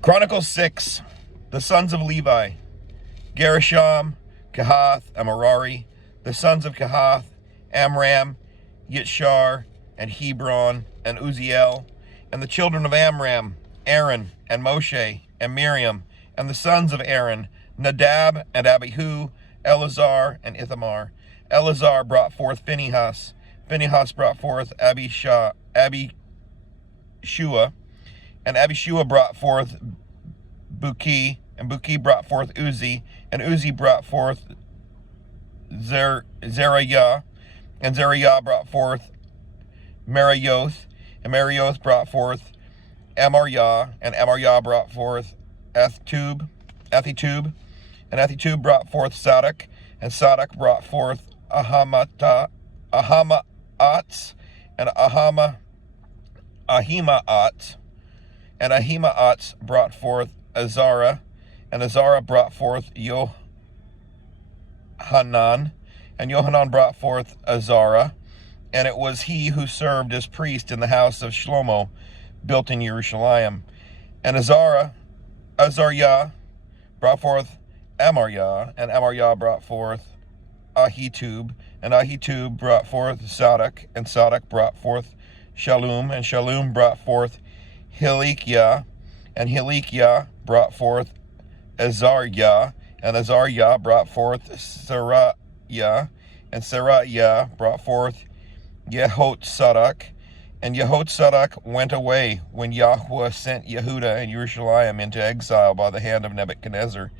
Chronicles 6. The sons of Levi: Gershom, Kehath, and Merari. The sons of Kehath: Amram, Yitshar, and Hebron, and Uzziel. And the children of Amram: Aaron, and Moshe, and Miriam. And the sons of Aaron: Nadab, and Abihu, Eleazar, and Ithamar. Eleazar brought forth Phinehas. Phinehas brought forth Abishua, and Abishua brought forth Buki, and Buki brought forth Uzi, and Uzi brought forth Zeriah, and Zeriah brought forth Marioth, and Marioth brought forth Amariah, and Amariah brought forth Ahitub, and Ahitub brought forth Sadok, and Sadok brought forth Ahima'az, and Ahimaaz, and Ahimaaz brought forth Azarah, and Azarah brought forth Yohanan, and Yohanan brought forth Azarah, and it was he who served as priest in the house of Shlomo, built in Jerusalem. And Azariah brought forth Amariah, and Amariah brought forth Ahitub, and Ahitub brought forth Sadok, and Sadok brought forth Shallum, and Shallum brought forth Hilkiah, and Hilkiah brought forth Azariah, and Azariah brought forth Seraiah, and Seraiah brought forth Yehotzadok, and Yehotzadok went away when Yahweh sent Yehudah and Jerusalem into exile by the hand of Nebuchadnezzar.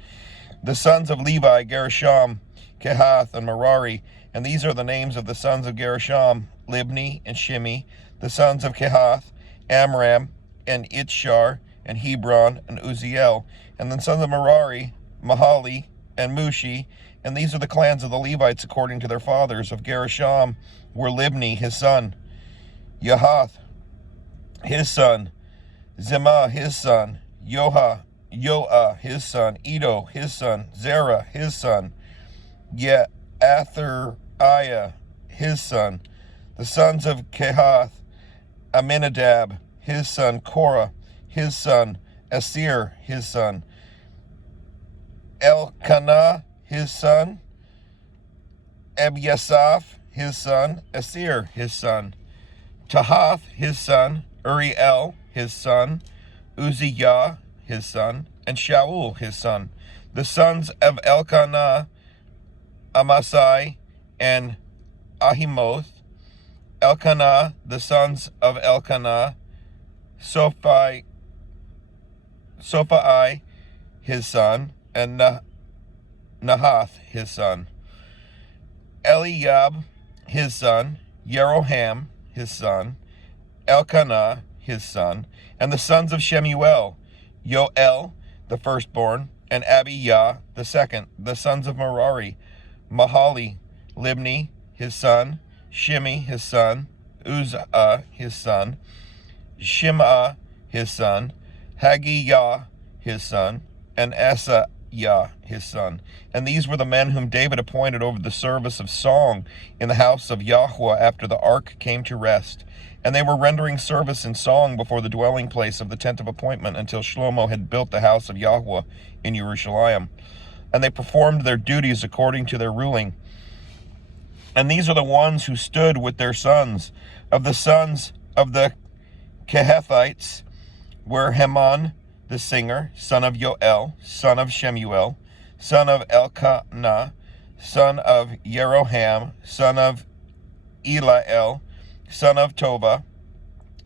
The sons of Levi: Gershom, Kehath, and Merari. And these are the names of the sons of Gershom: Libni and Shimi. The sons of Kehath: Amram, and Itshar, and Hebron, and Uzziel. And the sons of Merari: Mahali, and Mushi. And these are the clans of the Levites according to their fathers. Of Gershom were Libni his son, Yahath his son, Zemah his son, Yoah his son, Edo his son, Zerah his son, Yeatheriah his son. The sons of Kehath: Aminadab his son, Korah his son, Asir his son, Elkanah his son, Ebiasaph his son, Asir his son, Tahath his son, Uriel his son, Uzziah his son, and Shaul his son. The sons of Elkanah: Amasai and Ahimoth. Elkanah, the sons of Elkanah: Sophai his son, and Nahath his son. Eliab his son, Yeroham his son, Elkanah his son. And the sons of Shemuel: Yoel the firstborn, and Abiyah the second. The sons of Merari: Mahali, Libni his son, Shimi his son, Uzzah his son, Shim'ah his son, Haggiah his son, and Asaiah his son. And these were the men whom David appointed over the service of song in the house of Yahweh after the ark came to rest. And they were rendering service in song before the dwelling place of the tent of appointment until Shlomo had built the house of Yahweh in Jerusalem. And they performed their duties according to their ruling. And these are the ones who stood with their sons. Of the sons of the Kehathites were Heman the singer, son of Yoel, son of Shemuel, son of Elkanah, son of Yeroham, son of Eliel, son of Tovah,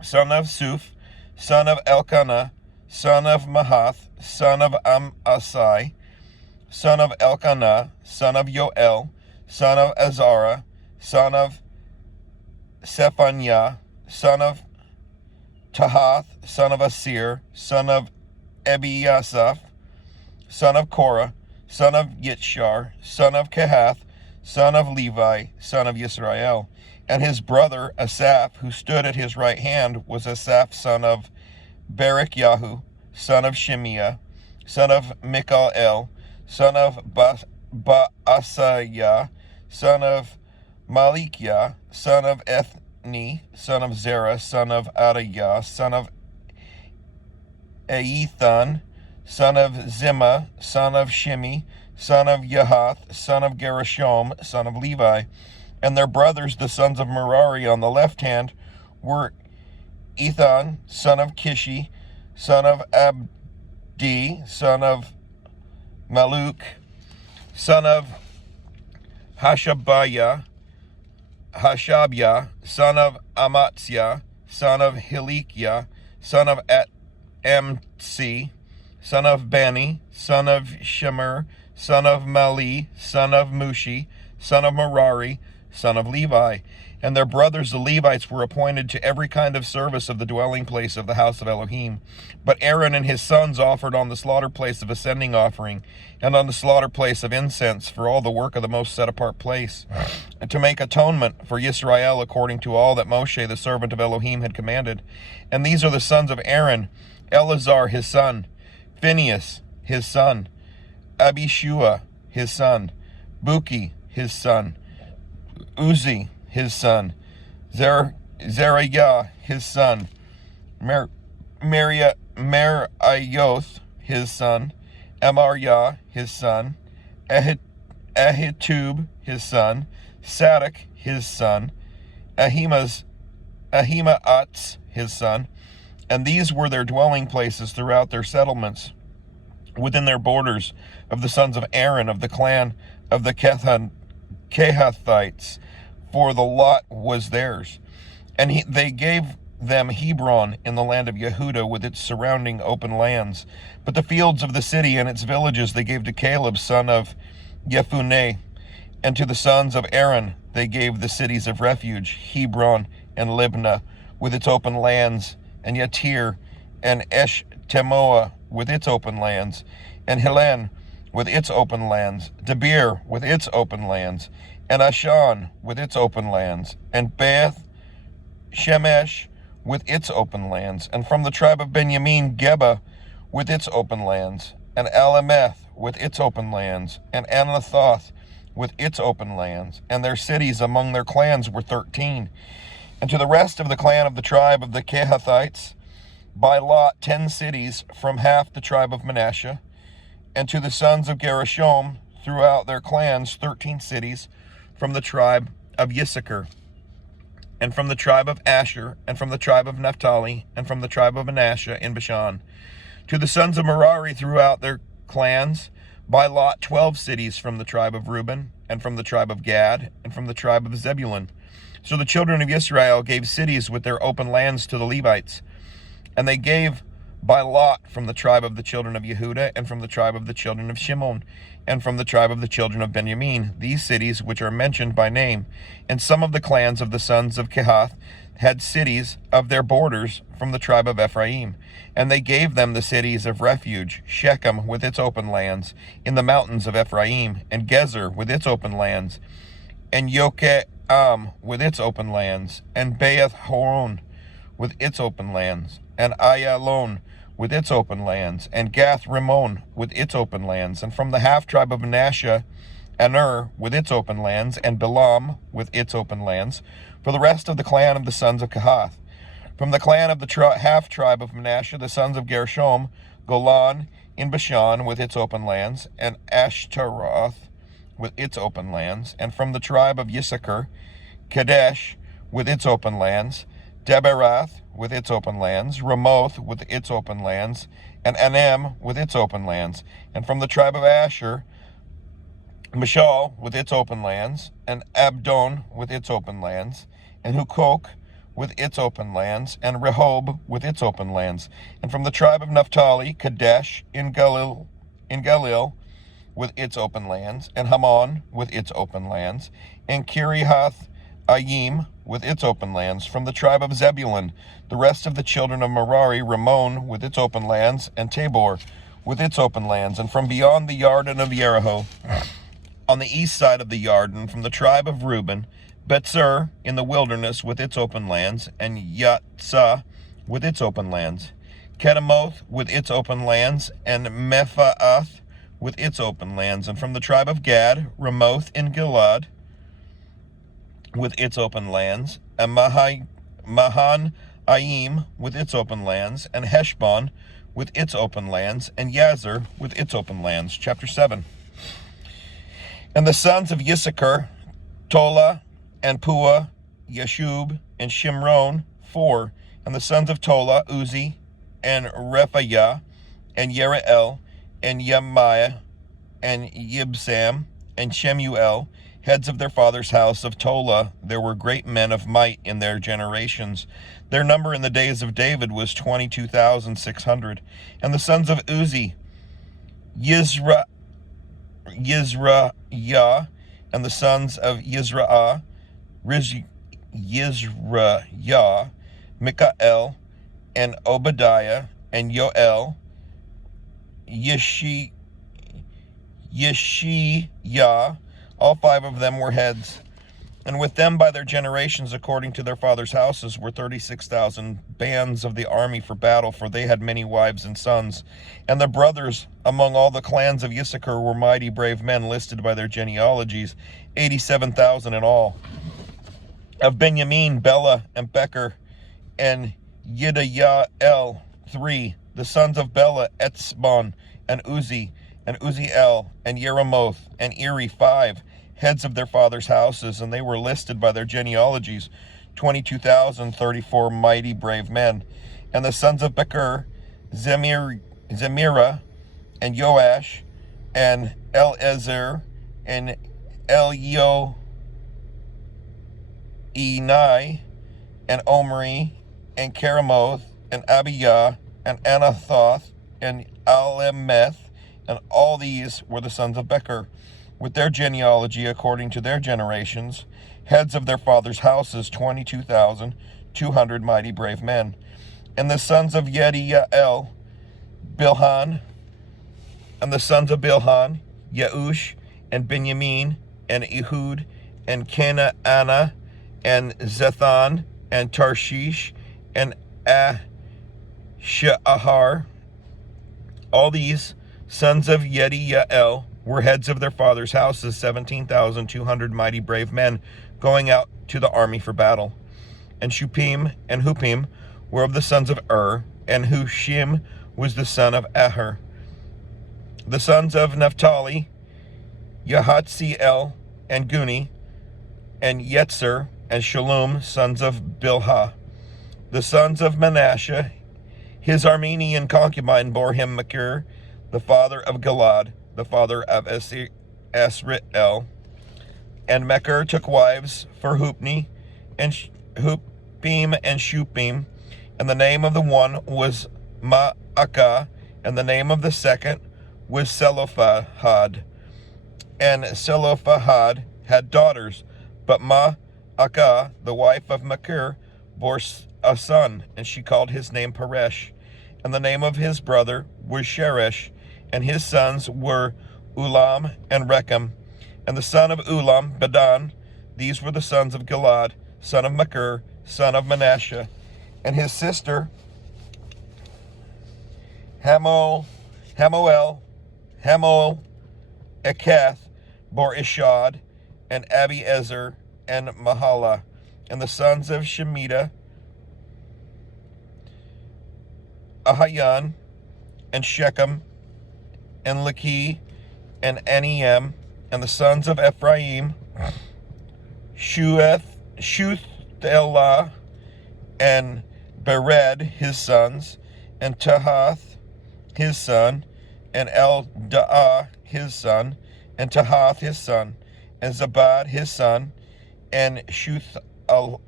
son of Suf, son of Elkanah, son of Mahath, son of Amasai, son of Elkanah, son of Yoel, son of Azarah, son of Zephaniah, son of Tahath, son of Asir, son of Ebiasaph, son of Korah, son of Yitshar, son of Kehath, son of Levi, son of Yisrael. And his brother Asaph, who stood at his right hand, was Asaph, son of Berechiah, son of Shemiah, son of Mikael, son of Baasaiah, son of Malikiah, son of Ethni, son of Zerah, son of Adaiah, son of Ethan, son of Zimmah, son of Shimi, son of Yahath, son of Gershom, son of Levi. And their brothers, the sons of Merari, on the left hand, were Ethan, son of Kishi, son of Abdi, son of Maluk, son of Hashabiah, son of Amatsiah, son of Hilkiah, son of Amsi, son of Bani, son of Shemer, son of Mali, son of Mushi, son of Merari, son of Levi. And their brothers the Levites were appointed to every kind of service of the dwelling place of the house of Elohim. But Aaron and his sons offered on the slaughter place of ascending offering, and on the slaughter place of incense, for all the work of the most set apart place, and to make atonement for Yisrael according to all that Moshe the servant of Elohim had commanded. And these are the sons of Aaron: Eleazar his son, Phinehas his son, Abishua his son, Buki his son, Uzi his son, Zerahiah his son, Meraioth his son, Amariah his son, Ahitub his son, Sadok his son, Ahimaaz his son. And these were their dwelling places throughout their settlements, within their borders, of the sons of Aaron, of the clan of the Kehathites, for the lot was theirs. And they gave them Hebron in the land of Yehudah with its surrounding open lands. But the fields of the city and its villages they gave to Caleb, son of Jephunneh. And to the sons of Aaron they gave the cities of refuge, Hebron and Libnah, with its open lands, and Yatir, and Eshtemoa, with its open lands, and Helen, with its open lands, Debir, with its open lands, and Ashan, with its open lands, and Beth Shemesh, with its open lands, and from the tribe of Benjamin, Geba, with its open lands, and Alameth, with its open lands, and Anathoth, with its open lands, and their cities among their clans were 13. And to the rest of the clan of the tribe of the Kehathites, by lot 10 cities from half the tribe of Manasseh, and to the sons of Gershom throughout their clans 13 cities from the tribe of Issachar, and from the tribe of Asher, and from the tribe of Naphtali, and from the tribe of Manasseh in Bashan. To the sons of Merari throughout their clans, by lot 12 cities from the tribe of Reuben, and from the tribe of Gad, and from the tribe of Zebulun. So the children of Israel gave cities with their open lands to the Levites, and they gave by lot from the tribe of the children of Yehudah, and from the tribe of the children of Shimon, and from the tribe of the children of Benjamin, these cities which are mentioned by name. And some of the clans of the sons of Kehath had cities of their borders from the tribe of Ephraim, and they gave them the cities of refuge, Shechem with its open lands, in the mountains of Ephraim, and Gezer with its open lands, and Yokeam with its open lands, and Baeth Horon with its open lands, and Ayalon with its open lands, and Gath Rimmon with its open lands, and from the half tribe of Manasseh, Aner with its open lands, and Bilam with its open lands, for the rest of the clan of the sons of Kehath. From the clan of the half tribe of Manasseh, the sons of Gershom, Golan in Bashan with its open lands, and Ashtaroth with its open lands, and from the tribe of Issachar, Kadesh with its open lands, Deberath with its open lands, Ramoth with its open lands, and Anem with its open lands, and from the tribe of Asher, Mishal with its open lands, and Abdon with its open lands, and Hukok with its open lands, and Rehob with its open lands, and from the tribe of Naphtali, Kadesh in Galil with its open lands, and Hammon with its open lands, and Kirihath Ayim with its open lands. From the tribe of Zebulun, the rest of the children of Merari, Ramon with its open lands, and Tabor with its open lands. And from beyond the Yarden of Jericho, on the east side of the Yarden, from the tribe of Reuben, Betzur in the wilderness with its open lands, and Yatzah with its open lands, Kedemoth with its open lands, and Mephaath with its open lands. And from the tribe of Gad, Ramoth in Gilad with its open lands, and Mahanaim with its open lands, and Heshbon with its open lands, and Yazer with its open lands. Chapter 7. And the sons of Issachar, Tola, and Puah, Yeshub, and Shimron, 4. And the sons of Tola, Uzi, and Rephaiah, and Yerael, and Yemaiah, and Yibsam, and Shemuel, heads of their father's house. Of Tola there were great men of might in their generations. Their number in the days of David was 22,600. And the sons of Uzi, Yizra'ah, and the sons of Yizra'ah, Yizra'ah, Mikael, and Obadiah, and Yoel, Yeshiyah, all 5 of them were heads. And with them by their generations, according to their fathers' houses, were 36,000 bands of the army for battle, for they had many wives and sons. And their brothers among all the clans of Issachar were mighty brave men, listed by their genealogies, 87,000 in all. Of Benjamin, Bela, and Becher, and Yediael, 3. The sons of Bela, Etzbon, and Uzi, and Uziel, and Yeremoth, and Eri, 5. Heads of their fathers' houses, and they were listed by their genealogies, 22,034 mighty brave men. And the sons of Becher, Zemirah, and Joash, and Elezer, and Elioenai, and Omri, and Keremoth, and Abiyah, and Anathoth, and Alemeth, and all these were the sons of Becher, with their genealogy according to their generations, heads of their fathers' houses, 22,200 mighty brave men. And the sons of Yediael, Bilhan, and the sons of Bilhan, Yeush, and Benjamin, and Ehud, and Canaanah, and Zethan, and Tarshish, and Ashahar. All these sons of Yediael were heads of their fathers' houses, 17,200 mighty brave men, going out to the army for battle. And Shupim and Hupim were of the sons of and Hushim was the son of Aher. The sons of Naphtali, Yahatziel, and Guni, and Yetzer, and Shalom, sons of Bilhah. The sons of Manasseh, his Armenian concubine bore him Machir, the father of Gilad, the father of Asriel. And Mechir took wives for Hupni, and Hupim, and Shupim, and the name of the one was Ma'akah, and the name of the second was Zelophehad. And Zelophehad had daughters, but Ma'akah, the wife of Machir, bore a son, and she called his name Peresh. And the name of his brother was Sheresh, and his sons were Ulam and Rechem. And the son of Ulam, Bedan. These were the sons of Gilad, son of Machir, son of Manasseh. And his sister, Hamoel, Ekath, bore Ishad, and Abiezer, and Mahalah. And the sons of Shemitah, Ahayan, and Shechem, and Laki, and Aniam. And the sons of Ephraim, Shuthelah, and Bered, his sons, and Tahath, his son, and Eldaah, his son, and Tahath, his son, and Zabad, his son, and Shuthelah,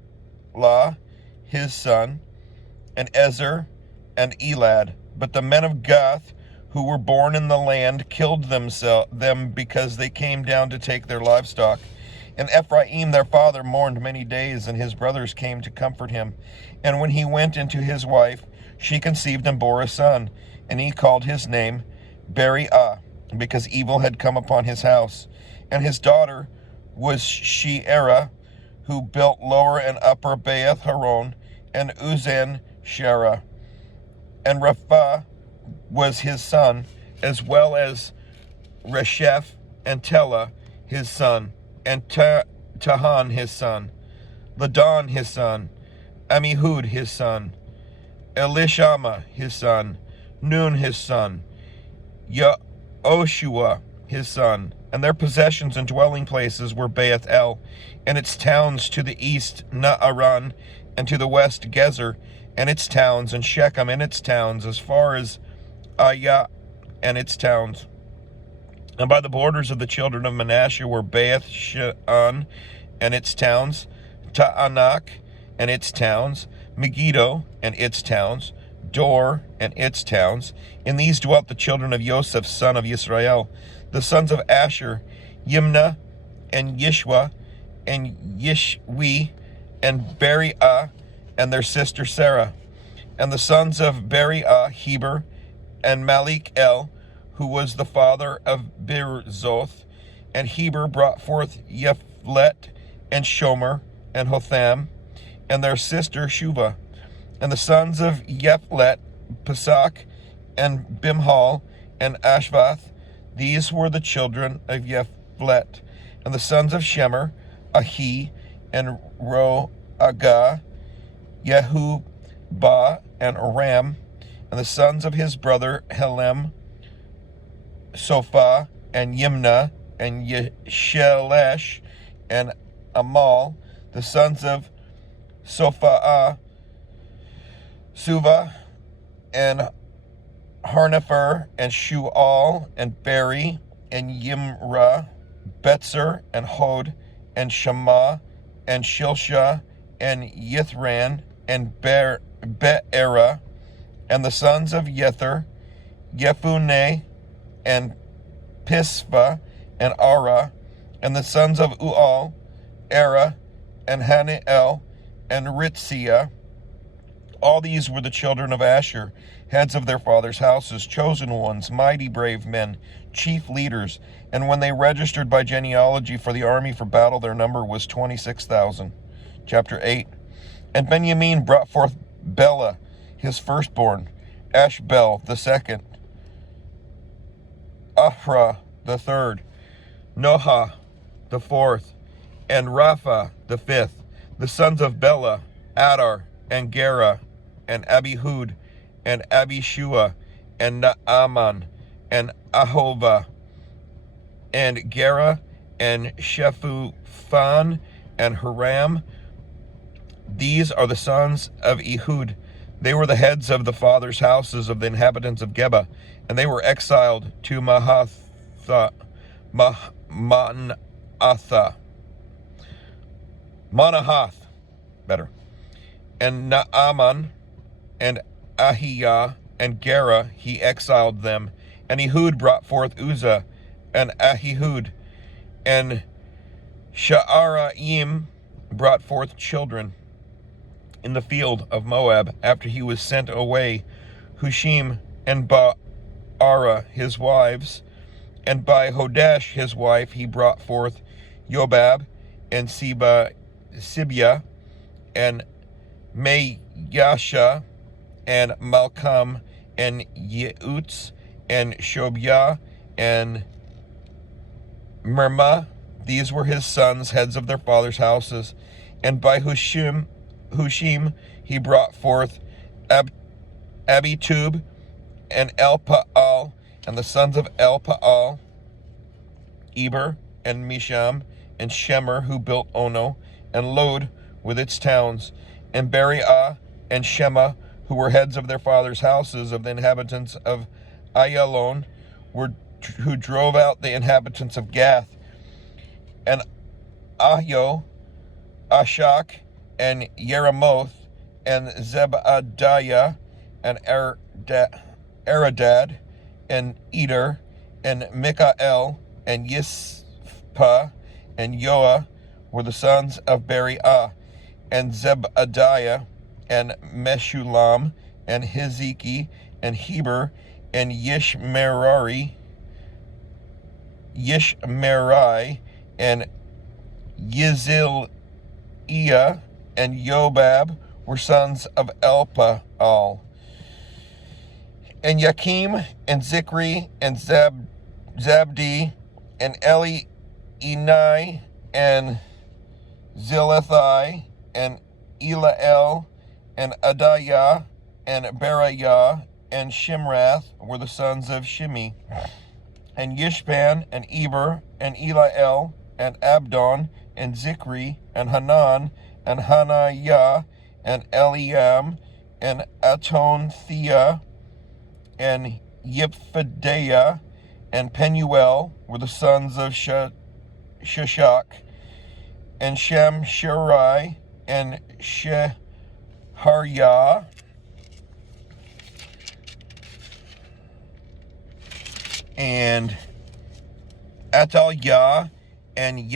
his son, and Ezer, and Elad. But the men of Gath, who were born in the land, killed them because they came down to take their livestock. And Ephraim their father mourned many days, and his brothers came to comfort him. And when he went into his wife, she conceived and bore a son, and he called his name Beriah, because evil had come upon his house. And his daughter was Sheerah, who built lower and upper Baeth Horon, and Uzan Sherah. And Rapha was his son, as well as Resheph, and Tela his son, and Tahan his son, Ladan his son, Amihud his son, Elishama his son, Nun his son, Yehoshua his son, and their possessions and dwelling places were Beth El, and its towns to the east Naaran, and to the west Gezer, and its towns, and Shechem and its towns, as far as Ayah and its towns. And by the borders of the children of Manasseh were Beth Shean and its towns, Ta'anak and its towns, Megiddo and its towns, Dor and its towns. In these dwelt the children of Joseph, son of Israel. The sons of Asher, Yimnah and Yishwa and Yishwi and Beriah and their sister Sarah. And the sons of Beriah, Heber and Malik El, who was the father of Birzoth. And Heber brought forth Yephlet and Shomer and Hotham and their sister Shuvah. And the sons of Yephlet, Pesach and Bimhal and Ashvath. These were the children of Yephlet. And the sons of Shemer, Ahi and Roagah, Yehubah and Aram. And the sons of his brother Helem, Sophah and Yimnah and Yeshelesh and Amal. The sons of Sophah, Suva and Harnefer and Shual and Beri and Yimrah, Betzer and Hod and Shema and Shilsha and Yithran and Be'erah. And the sons of Yether, Yephuneh and Pisva and Ara. And the sons of Ual, Era and Haniel and Ritzia. All these were the children of Asher, heads of their fathers' houses, chosen ones, mighty brave men, chief leaders. And when they registered by genealogy for the army for battle, their number was 26,000. Chapter 8. And Benjamin brought forth Bela, his firstborn, Ashbel the second, Aphra the third, Noha the fourth, and Rapha the fifth. The sons of Bela, Adar and Gera and Abihud and Abishua and Naaman and Ahova and Gera and Shephufan and Haram. These are the sons of Ehud. They were the heads of the fathers' houses of the inhabitants of Geba, and they were exiled to Manahath, better. And Naaman and Ahijah and Gera, he exiled them. And Ehud brought forth Uzzah and Ahihud. And Sha'araim brought forth children in the field of Moab, after he was sent away, Hushim and Ba'ara his wives, and by Hodesh his wife he brought forth Yobab and Sibia and Mayasha and Malcolm and Yeutz and Shobiah and Mirma. These were his sons, heads of their fathers' houses. And by Hushim he brought forth Abitub and Elpaal. And the sons of Elpaal, Eber and Misham and Shemer, who built Ono and Lod with its towns, and Beriah and Shema, who were heads of their fathers' houses of the inhabitants of Ayalon, who drove out the inhabitants of Gath, and Ahio, Ashak, and Yeramoth, and Zebadiah, and Eradad, and Eder, and Mikael, and Yispah, and Yoah were the sons of Beriah, and Zebadiah, and Meshulam, and Hiziki, and Heber, and Yishmerai, and Yiziliah, and Yobab were sons of Elpaal. And Yakim, and Zikri, and Zabdi, and Enai, and Zilethai, and Elael, and Adaiah, and Beriah, and Shimrath were the sons of Shimi. And Yishban, and Eber, and Eliel, and Abdon, and Zikri, and Hanan, and Hananiah, and Eliam, and Atonthea, and Yiphidiah, and Penuel were the sons of Shishak, and Shamsherai, and Sheharyah, and Ataliah, and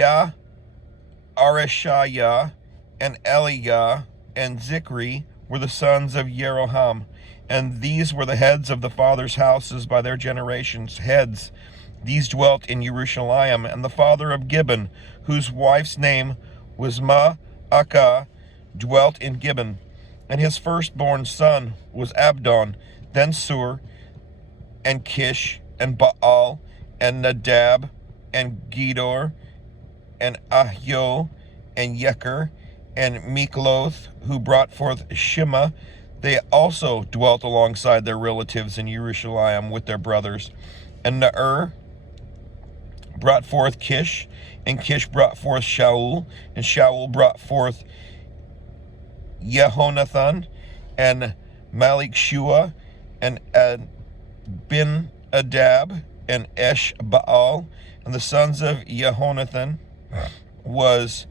Arishaiah, and Eliah, and Zikri were the sons of Jeroham. And these were the heads of the fathers' houses by their generations, heads. These dwelt in Jerusalem. And the father of Gibeon, whose wife's name was Ma'akah, dwelt in Gibeon. And his firstborn son was Abdon, then Sur, and Kish, and Baal, and Nadab, and Gedor, and Ahio, and Yeker, and Mikloth, who brought forth Shema. They also dwelt alongside their relatives in Jerusalem with their brothers. And Ner brought forth Kish, and Kish brought forth Shaul, and Shaul brought forth Jehonathan, and Malchishua, and Ben Adab, and Eshbaal. And the sons of Jehonathan was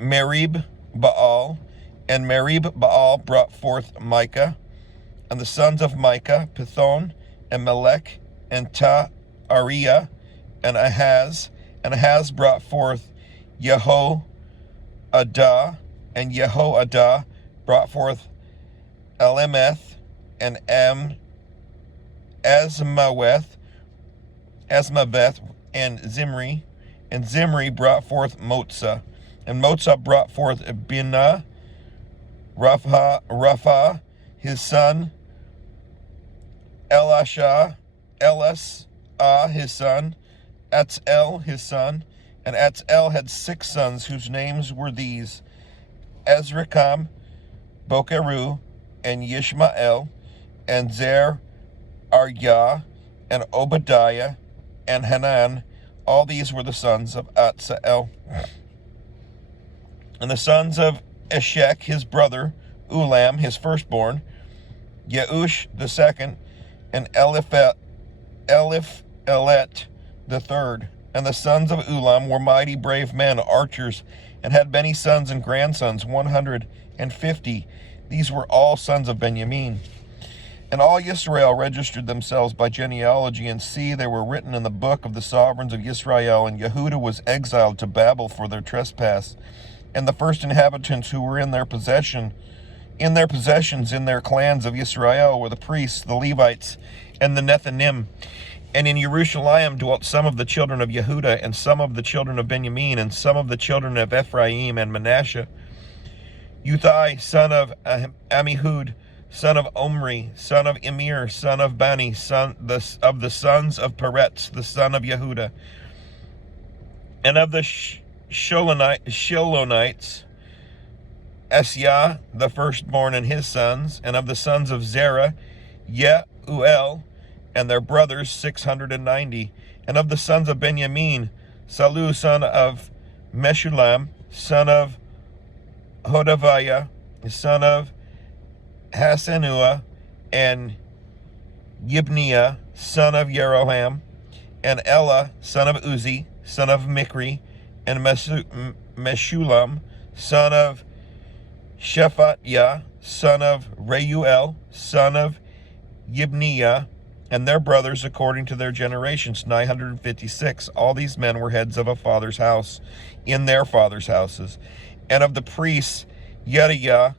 Merib Baal, and Merib Baal brought forth Micah. And the sons of Micah, Pithon, and Melech, and Ta'ariah, and Ahaz. And Ahaz brought forth Yehoadah, and Yehoadah brought forth Elimeth, and Asmaveth, and Zimri. And Zimri brought forth Motzah. And Motzah brought forth Binah, Rapha, his son, Elisha, his son, Atzel, his son. And Atzel had 6 sons, whose names were these: Ezrikam, Bokeru, and Yishmael, and Zer-Aryah, and Obadiah, and Hanan. All these were the sons of Atzel. And the sons of Eshek, his brother, Ulam, his firstborn, Yeush the second, and Eliphelet the third. And the sons of Ulam were mighty brave men, archers, and had many sons and grandsons, 150. These were all sons of Benjamin. And all Israel registered themselves by genealogy, and see, they were written in the book of the sovereigns of Israel. And Yehudah was exiled to Babel for their trespass. And the first inhabitants who were in their possessions, in their clans of Israel, were the priests, the Levites, and the Nethinim. And in Jerusalem dwelt some of the children of Yehudah, and some of the children of Benjamin, and some of the children of Ephraim and Manasseh. Uthai, son of Amihud, son of Omri, son of Emir, son of Bani, son of the sons of Peretz, the son of Yehudah. And of the Shilonites, Esiah, the firstborn, and his sons. And of the sons of Zerah, Yeuel, and their brothers, 690. And of the sons of Benjamin, Salu, son of Meshulam, son of Hodaviah, son of Hasenua, and Yibniah, son of Jeroham, and Ella, son of Uzi, son of Mikri, and Meshulam, son of Shephatiah, son of Reuel, son of Yibniah, and their brothers according to their generations, 956. All these men were heads of a father's house in their father's houses. And of the priests, Yediah,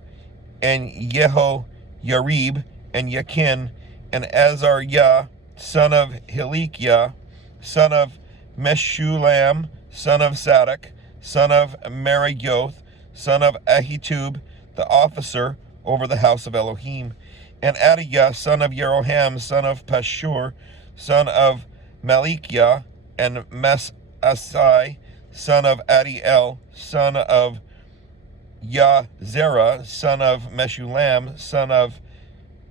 and Yarib, and Yakin, and Azariah, son of Hilkiah, son of Meshulam, son of Zadok, son of Merayoth, son of Ahitub, the officer over the house of Elohim. And Adiah, son of Jeroham, son of Pashur, son of Malikiah, and Masasai, son of Adiel, son of Yazerah, son of Meshulam, son of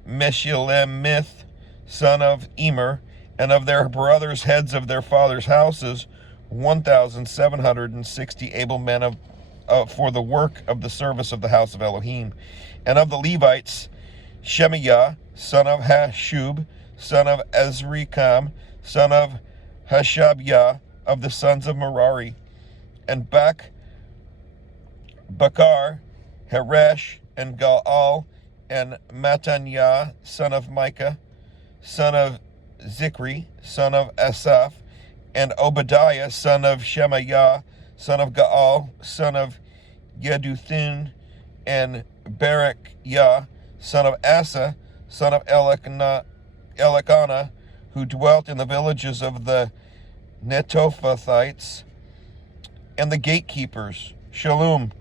Meshilemith, son of Emer, and of their brothers, heads of their fathers' houses, 1,760 able men for the work of the service of the house of Elohim. And of the Levites, Shemaiah, son of Hashub, son of Ezrikam, son of Hashabiah, of the sons of Merari, and Bakar, Heresh, and Gaal, and Mattaniah, son of Micah, son of Zikri, son of Asaph, and Obadiah, son of Shemaiah, son of Gaal, son of Yeduthun, and Berechiah, son of Asa, son of Elkanah, who dwelt in the villages of the Netophathites, and the gatekeepers, Shalom,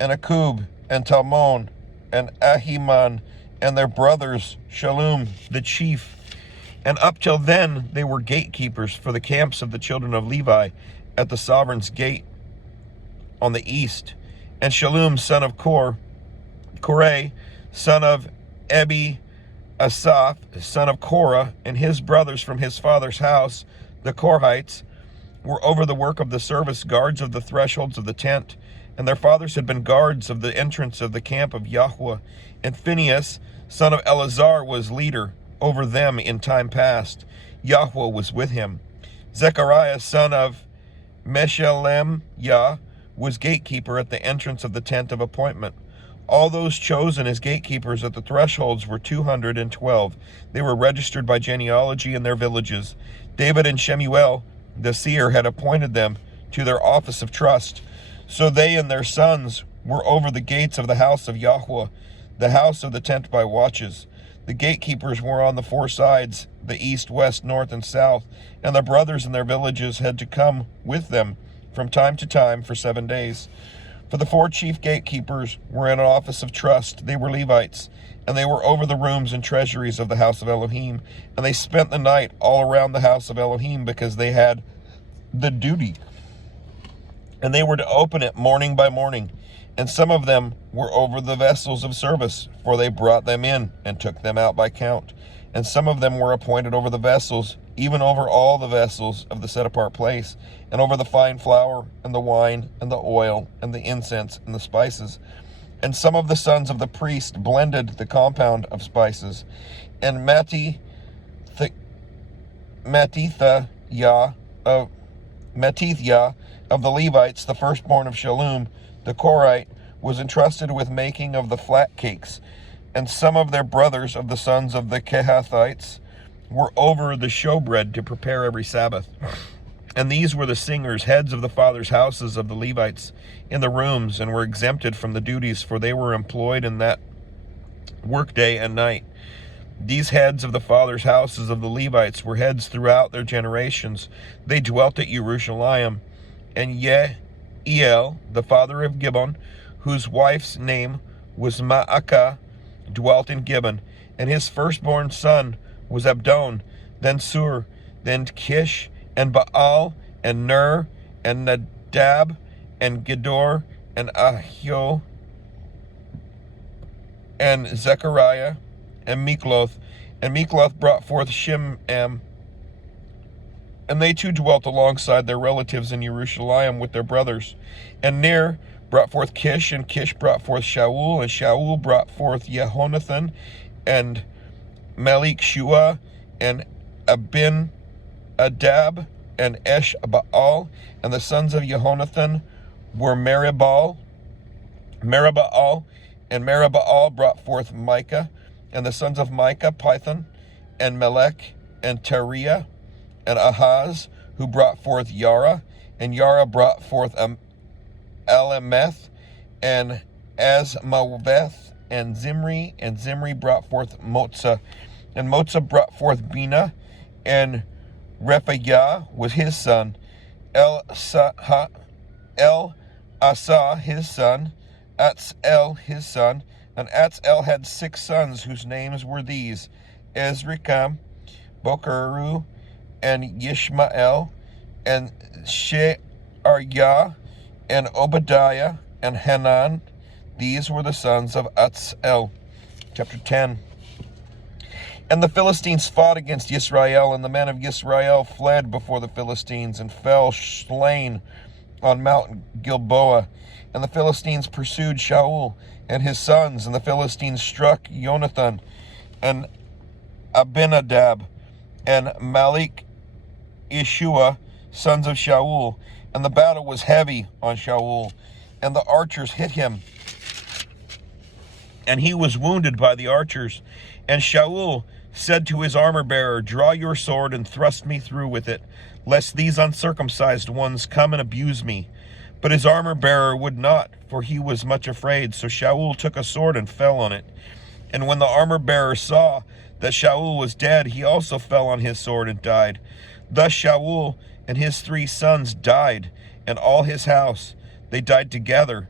and Akub, and Talmon, and Ahiman, and their brothers, Shalom, the chief. And up till then they were gatekeepers for the camps of the children of Levi at the sovereign's gate on the east. And Shalom, son of Korah, son of Ebi, Asaph, son of Korah, and his brothers from his father's house, the Korhites, were over the work of the service, guards of the thresholds of the tent. And their fathers had been guards of the entrance of the camp of Yahweh. And Phinehas, son of Eleazar, was leader over them in time past. Yahweh was with him. Zechariah, son of Meshelemiah, was gatekeeper at the entrance of the tent of appointment. All those chosen as gatekeepers at the thresholds were 212. They were registered by genealogy in their villages. David and Shemuel, the seer, had appointed them to their office of trust. So they and their sons were over the gates of the house of Yahweh, the house of the tent by watches. The gatekeepers were on the four sides, the east, west, north, and south, and their brothers in their villages had to come with them from time to time for 7 days. For the four chief gatekeepers were in an office of trust. They were Levites, and they were over the rooms and treasuries of the house of Elohim. And they spent the night all around the house of Elohim because they had the duty. And they were to open it morning by morning. And some of them were over the vessels of service, for they brought them in and took them out by count. And some of them were appointed over the vessels, even over all the vessels of the set-apart place, and over the fine flour, and the wine, and the oil, and the incense, and the spices. And some of the sons of the priest blended the compound of spices. And Mattithiah of the Levites, the firstborn of Shalom, the Korite, was entrusted with making of the flat cakes. And some of their brothers of the sons of the Kehathites were over the showbread to prepare every Sabbath. And these were the singers, heads of the fathers' houses of the Levites, in the rooms, and were exempted from the duties, for they were employed in that work day and night. These heads of the fathers' houses of the Levites were heads throughout their generations. They dwelt at Jerusalem. And Yehiel, the father of Gibbon, whose wife's name was Ma'akah, dwelt in Gibbon. And his firstborn son was Abdon, then Sur, then Kish, and Baal, and Ner, and Nadab, and Gedor, and Ahio, and Zechariah, and Mikloth. And Mikloth brought forth Shim'am. And they too dwelt alongside their relatives in Jerusalem with their brothers. And Ner brought forth Kish, and Kish brought forth Shaul, and Shaul brought forth Jehonathan, and Malik-shua, and Abin Adab, and Esh-baal. And the sons of Jehonathan were Meribbaal, and Meribbaal brought forth Micah. And the sons of Micah, Python, and Melech, and Teriah, and Ahaz, who brought forth Yara. And Yara brought forth Alemeth, and Asmaveth, and Zimri. And Zimri brought forth Motzah. And Motzah brought forth Bina, and Rephaiah was his son. El-Asah his son. Atzel his son. And Atzel had 6 sons, whose names were these: Ezrikam, Bokeru, and Yishmael, and She'arya, and Obadiah, and Hanan. These were the sons of Atzel. Chapter 10. And the Philistines fought against Israel, and the men of Israel fled before the Philistines and fell slain on Mount Gilboa. And the Philistines pursued Shaul and his sons, and the Philistines struck Jonathan and Abinadab and Malik Ishua, sons of Shaul. And the battle was heavy on Shaul, and the archers hit him, and he was wounded by the archers. And Shaul said to his armor-bearer, "Draw your sword and thrust me through with it, lest these uncircumcised ones come and abuse me." But his armor-bearer would not, for he was much afraid. So Shaul took a sword and fell on it. And when the armor-bearer saw that Shaul was dead, he also fell on his sword and died. Thus Shaul and his 3 sons died, and all his house. They died together.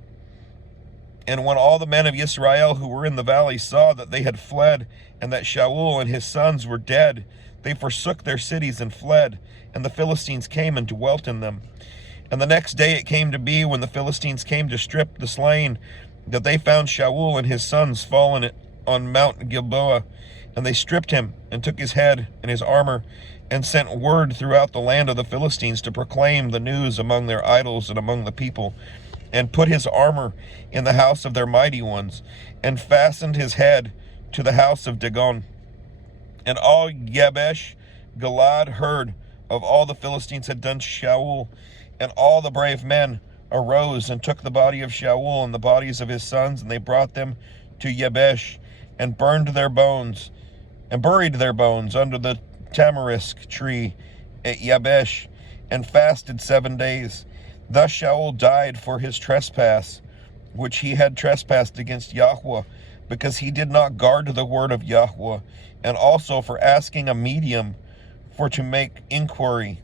And when all the men of Israel who were in the valley saw that they had fled, and that Shaul and his sons were dead, they forsook their cities and fled, and the Philistines came and dwelt in them. And the next day it came to be, when the Philistines came to strip the slain, that they found Shaul and his sons fallen on Mount Gilboa. And they stripped him, and took his head and his armor, and sent word throughout the land of the Philistines to proclaim the news among their idols and among the people, and put his armor in the house of their mighty ones, and fastened his head to the house of Dagon. And all Yabesh Gilad heard of all the Philistines had done to Shaul, and all the brave men arose and took the body of Shaul and the bodies of his sons, and they brought them to Yabesh, and burned their bones, and buried their bones under the tamarisk tree at Yabesh, and fasted 7 days. Thus Shaul died for his trespass, which he had trespassed against Yahweh, because he did not guard the word of Yahweh, and also for asking a medium for to make inquiry,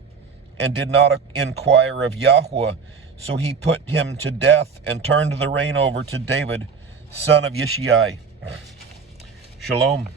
and did not inquire of Yahweh. So he put him to death, and turned the reign over to David, son of Yishai. Shalom.